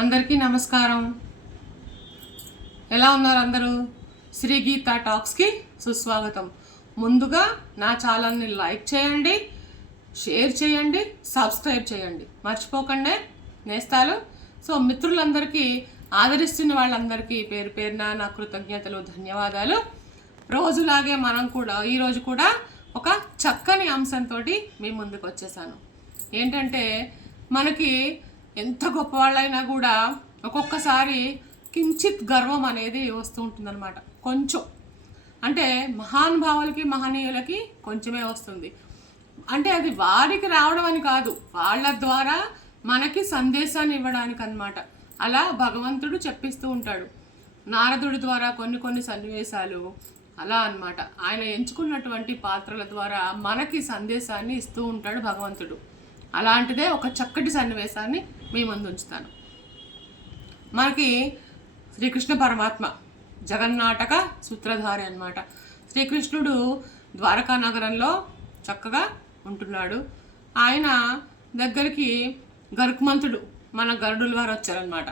అందరికీ నమస్కారం. ఎలా ఉన్నారు అందరూ? శ్రీ గీతా టాక్స్కి సుస్వాగతం. ముందుగా నా ఛానల్ని లైక్ చేయండి, షేర్ చేయండి, సబ్స్క్రైబ్ చేయండి, మర్చిపోకండి నేస్తాలు. సో మిత్రులందరికీ, ఆదరిస్తున్న వాళ్ళందరికీ పేరు పేరున నా కృతజ్ఞతలు, ధన్యవాదాలు. రోజులాగే మనం కూడా ఈరోజు కూడా ఒక చక్కని అంశంతో మీ ముందుకు వచ్చేసాను. ఏంటంటే, మనకి ఎంత గొప్పవాళ్ళైనా కూడా ఒక్కొక్కసారి కించిత్ గర్వం అనేది వస్తూ ఉంటుందన్నమాట. కొంచెం అంటే మహానుభావులకి, మహనీయులకి కొంచెమే వస్తుంది. అంటే అది వారికి రావడం అని కాదు, వాళ్ళ ద్వారా మనకి సందేశాన్ని ఇవ్వడానికి అన్నమాట. అలా భగవంతుడు చెప్పిస్తూ ఉంటాడు. నారదుడి ద్వారా కొన్ని సన్నివేశాలు అలా అన్నమాట. ఆయన ఎంచుకున్నటువంటి పాత్రల ద్వారా మనకి సందేశాన్ని ఇస్తూ ఉంటాడు భగవంతుడు. అలాంటిదే ఒక చక్కటి సన్నివేశాన్ని మీ ముందు ఉంచుతాను. మనకి శ్రీకృష్ణ పరమాత్మ జగన్నాటక సూత్రధారి అన్నమాట. శ్రీకృష్ణుడు ద్వారకా నగరంలో చక్కగా ఉంటున్నాడు. ఆయన దగ్గరికి గరుక్మంతుడు, మన గరుడుల వారు వచ్చారనమాట.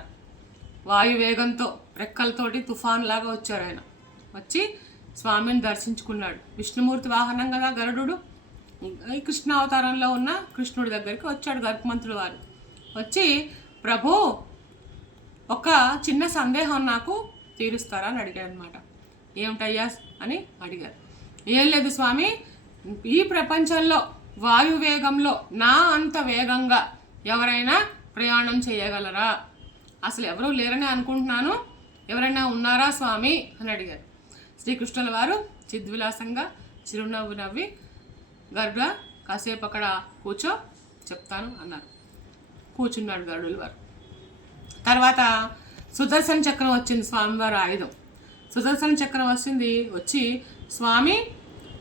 వాయువేగంతో రెక్కలతోటి తుఫాన్ లాగా వచ్చారు. ఆయన వచ్చి స్వామిని దర్శించుకున్నాడు. విష్ణుమూర్తి వాహనం కదా గరుడు. ఈ కృష్ణ అవతారంలో ఉన్న కృష్ణుడి దగ్గరికి వచ్చాడు గరుక్మంతుడు వారు. వచ్చి, ప్రభు, ఒక చిన్న సందేహం నాకు తీరుస్తారా అని అడిగాడు అనమాట. ఏమిటయ్యా అని అడిగారు. ఏం లేదు స్వామి, ఈ ప్రపంచంలో వాయువేగంలో నా అంత వేగంగా ఎవరైనా ప్రయాణం చేయగలరా? అసలు ఎవరూ లేరని అనుకుంటున్నాను, ఎవరైనా ఉన్నారా స్వామి అని అడిగారు. శ్రీకృష్ణుల వారు చిద్విలాసంగా చిరునవ్వు నవ్వి, గరుడ కాసేపు అక్కడ కూర్చో, చెప్తాను అన్నారు. కూర్చున్నాడు గరుడుల వారు. తర్వాత సుదర్శన చక్రం వచ్చింది, స్వామివారి ఆయుధం. సుదర్శన చక్రం వచ్చి, స్వామి,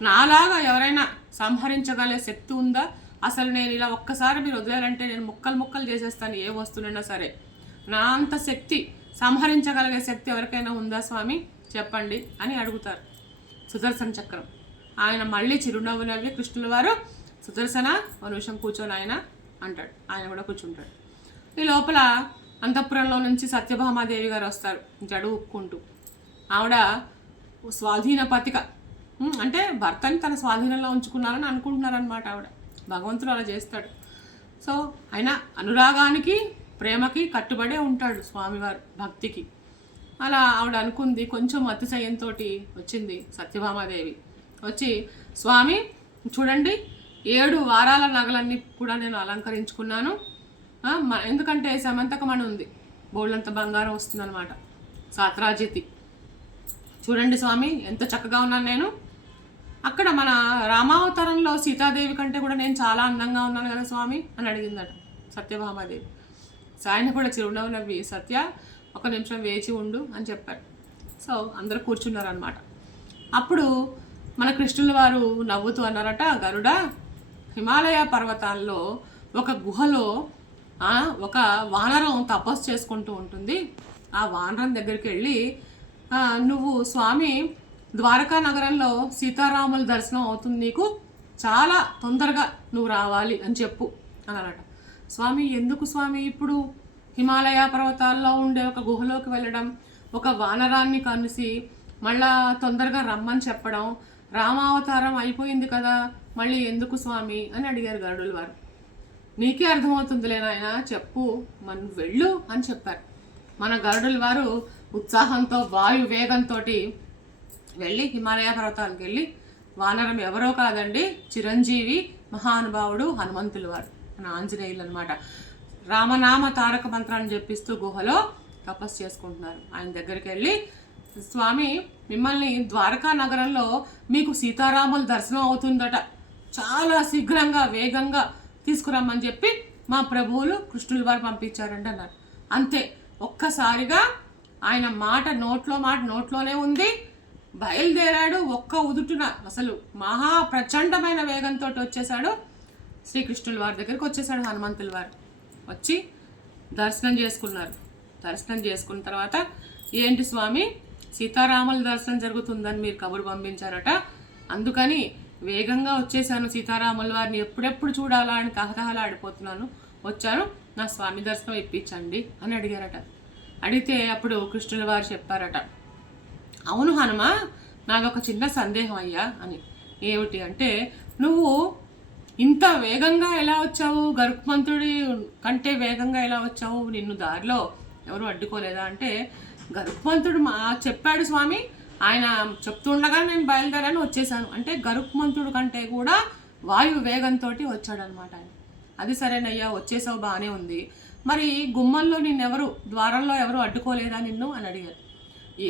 నాలాగా ఎవరైనా సంహరించగల శక్తి ఉందా? అసలు నేను ఇలా ఒక్కసారి మీరు వదిలేరంటే నేను ముక్కలు చేసేస్తాను, ఏ వస్తువునైనా సరే. నా అంత శక్తి, సంహరించగలిగే శక్తి ఎవరికైనా ఉందా స్వామి, చెప్పండి అని అడుగుతారు. సుదర్శన చక్రం. ఆయన మళ్ళీ చిరునవ్వు నవ్వి కృష్ణుల వారు, సుదర్శన ఒక నిమిషం కూర్చొని ఆయన అంటాడు. ఆయన కూడా కూర్చుంటాడు. ఈ లోపల అంతఃపురంలో నుంచి సత్యభామాదేవి గారు వస్తారు, జడు ఉక్కుంటూ. ఆవిడ స్వాధీన పతిక, అంటే భర్తని తన స్వాధీనంలో ఉంచుకున్నారని అనుకుంటున్నారనమాట ఆవిడ. భగవంతుడు అలా చేస్తాడు. సో ఆయన అనురాగానికి, ప్రేమకి కట్టుబడే ఉంటాడు స్వామివారు, భక్తికి. అలా ఆవిడ అనుకుంది. కొంచెం అతిశయంతో వచ్చింది సత్యభామాదేవి. వచ్చి, స్వామి చూడండి, 7 వారాల నగలన్నీ కూడా నేను అలంకరించుకున్నాను. ఎందుకంటే సమంతకమణి ఉంది, బోళ్ళంత బంగారం వస్తుందన్నమాట, సాత్రాజితి. చూడండి స్వామి, ఎంత చక్కగా ఉన్నాను నేను. అక్కడ మన రామావతారంలో సీతాదేవి కంటే కూడా నేను చాలా అందంగా ఉన్నాను కదా స్వామి అని అడిగిందట సత్యభామాదేవి. ఆయన కూడా చిరునవ్వు నవ్వి, సత్య ఒక నిమిషం వేచి ఉండు అని చెప్పారు. సో అందరూ కూర్చున్నారనమాట. అప్పుడు మన కృష్ణుల వారు నవ్వుతూ అన్నారట, గరుడ, హిమాలయ పర్వతాల్లో ఒక గుహలో ఒక వానరం తపస్సు చేసుకుంటూ ఉంటుంది. ఆ వానరం దగ్గరికి వెళ్ళి, నువ్వు స్వామి, ద్వారకా నగరంలో సీతారాముల దర్శనం అవుతుంది నీకు, చాలా తొందరగా నువ్వు రావాలి అని చెప్పు అన్నారట. స్వామి, ఎందుకు స్వామి ఇప్పుడు హిమాలయ పర్వతాల్లో ఉండే ఒక గుహలోకి వెళ్ళడం, ఒక వానరాన్ని కలిసి మళ్ళా తొందరగా రమ్మని చెప్పడం, రామావతారం అయిపోయింది కదా, మళ్ళీ ఎందుకు స్వామి అని అడిగారు గరుడుల వారు. నీకే అర్థమవుతుందిలే నాయన, చెప్పు, మనం వెళ్ళు అని చెప్పారు. మన గరుడుల వారు ఉత్సాహంతో, వాయు వేగంతో వెళ్ళి హిమాలయ పర్వతాలకు వెళ్ళి, వానరం ఎవరో కాదండి, చిరంజీవి మహానుభావుడు హనుమంతుల వారు, మన ఆంజనేయులు అనమాట. రామనామ తారక మంత్రాన్ని చెప్పిస్తూ గుహలో తపస్సు చేసుకుంటున్నారు. ఆయన దగ్గరికి వెళ్ళి, స్వామి, మిమ్మల్ని ద్వారకా నగరంలో మీకు సీతారాముల దర్శనం అవుతుందట, చాలా శీఘ్రంగా వేగంగా తీసుకురమ్మని చెప్పి మా ప్రభువులు కృష్ణుల వారు పంపించారంట అన్నారు. అంతే, ఒక్కసారిగా ఆయన మాట నోట్లోనే ఉంది. బయలుదేరాడు. ఒక్క ఉదుటున అసలు మహా ప్రచండమైన వేగంతో వచ్చేసాడు. శ్రీకృష్ణుల వారి దగ్గరికి వచ్చేసాడు హనుమంతుల వారు. వచ్చి దర్శనం చేసుకున్నారు. దర్శనం చేసుకున్న తర్వాత, ఏంటి స్వామి, సీతారాముల దర్శనం జరుగుతుందని మీరు కబురు పంపించారట, అందుకని వేగంగా వచ్చేసాను, సీతారాముల వారిని ఎప్పుడెప్పుడు చూడాలా అని తహతహలాడిపోతున్నాను, వచ్చాను, నా స్వామి దర్శనం ఇప్పించండి అని అడిగారట. అడిగితే అప్పుడు కృష్ణుల వారు చెప్పారట, అవును హనుమ, నాదొక చిన్న సందేహం అయ్యా అని. ఏమిటి అంటే, నువ్వు ఇంత వేగంగా ఎలా వచ్చావు, గరుత్మంతుడి కంటే వేగంగా ఎలా వచ్చావు, నిన్ను దారిలో ఎవరు అడ్డుకోలేదా అంటే, గరుత్మంతుడు చెప్పాడు స్వామి, ఆయన చెప్తుండగా నేను బయలుదేరాను వచ్చేసాను అంటే గరుత్మంతుడు కంటే కూడా వాయు వేగంతో వచ్చాడనమాట ఆయన. అది సరేనయ్యా, వచ్చేసావు బాగానే ఉంది, మరి గుమ్మంలో నిన్నెవరు, ద్వారంలో ఎవరు అడ్డుకోలేదా నిన్ను అని అడిగారు.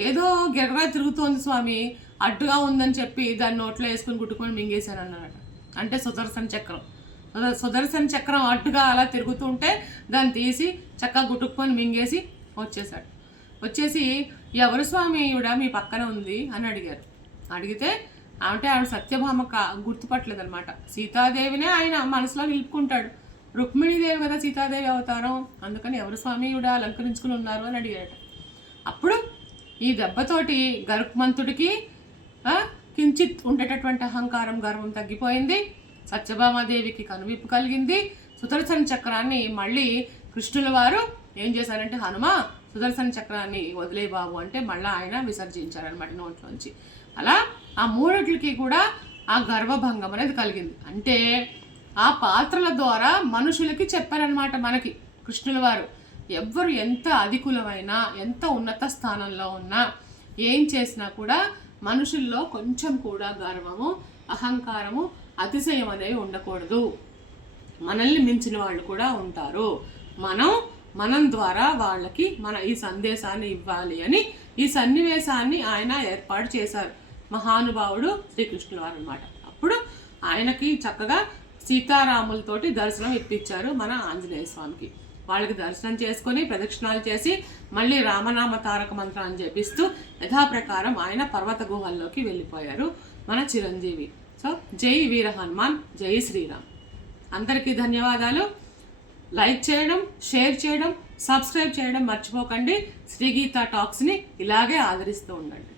ఏదో గిర్రా తిరుగుతోంది స్వామి, అడ్డుగా ఉందని చెప్పి దాన్ని నోట్లో వేసుకుని గుట్టుకొని మింగేశాను అన్నారట. అంటే సుదర్శన చక్రం అడ్డుగా అలా తిరుగుతుంటే దాన్ని తీసి చక్కగా గుట్టుకొని మింగేసి వచ్చేసాడు. వచ్చేసి, ఎవరు స్వామి ఈవిడ మీ పక్కన ఉంది అని అడిగారు. అడిగితే ఆవిడ సత్యభామ గుర్తుపట్టలేదనమాట. సీతాదేవినే ఆయన మనసులో నిలుపుకుంటాడు, రుక్మిణీదేవి కదా సీతాదేవి అవతారం, అందుకని ఎవరు స్వామి ఈవిడ అలంకరించుకుని ఉన్నారు అని అడిగారట. అప్పుడు ఈ దెబ్బతోటి గరుత్మంతుడికి కించిత్ ఉండేటటువంటి అహంకారం, గర్వం తగ్గిపోయింది. సత్యభామాదేవికి కనువిప్పు కలిగింది. సుదర్శన చక్రాన్ని మళ్ళీ కృష్ణుల వారు ఏం చేశారంటే, హనుమ సుదర్శన చక్రాన్ని వదిలే బాబు అంటే మళ్ళీ ఆయన విసర్జించారనమాట నోట్లోంచి. అలా ఆ మూడిట్లకి కూడా ఆ గర్వభంగం అనేది కలిగింది. అంటే ఆ పాత్రల ద్వారా మనుషులకి చెప్పారనమాట మనకి కృష్ణుల వారు, ఎవ్వరు ఎంత అధికులమైనా, ఎంత ఉన్నత స్థానంలో ఉన్నా, ఏం చేసినా కూడా మనుషుల్లో కొంచెం కూడా గర్వము, అహంకారము, అతిశయం అనేవి ఉండకూడదు. మనల్ని మించిన వాళ్ళు కూడా ఉంటారు, మనం ద్వారా వాళ్ళకి మన ఈ సందేశాన్ని ఇవ్వాలి అని ఈ సన్నివేశాన్ని ఆయన ఏర్పాటు చేశారు మహానుభావుడు శ్రీకృష్ణుల వారు అనమాట. అప్పుడు ఆయనకి చక్కగా సీతారాములతోటి దర్శనం ఇప్పించారు మన ఆంజనేయ స్వామికి. వాళ్ళకి దర్శనం చేసుకొని ప్రదక్షిణాలు చేసి మళ్ళీ రామనామ తారక మంత్రాన్ని జపిస్తూ యథాప్రకారం ఆయన పర్వత గుహల్లోకి వెళ్ళిపోయారు మన చిరంజీవి. సో జై వీర హనుమాన్, జై శ్రీరామ్. అందరికీ ధన్యవాదాలు. లైక్ చేయడం, షేర్ చేయడం, సబ్స్క్రైబ్ చేయడం మర్చిపోకండి. శ్రీగీత టాక్స్ని ఇలాగే ఆదరిస్తూ ఉండండి.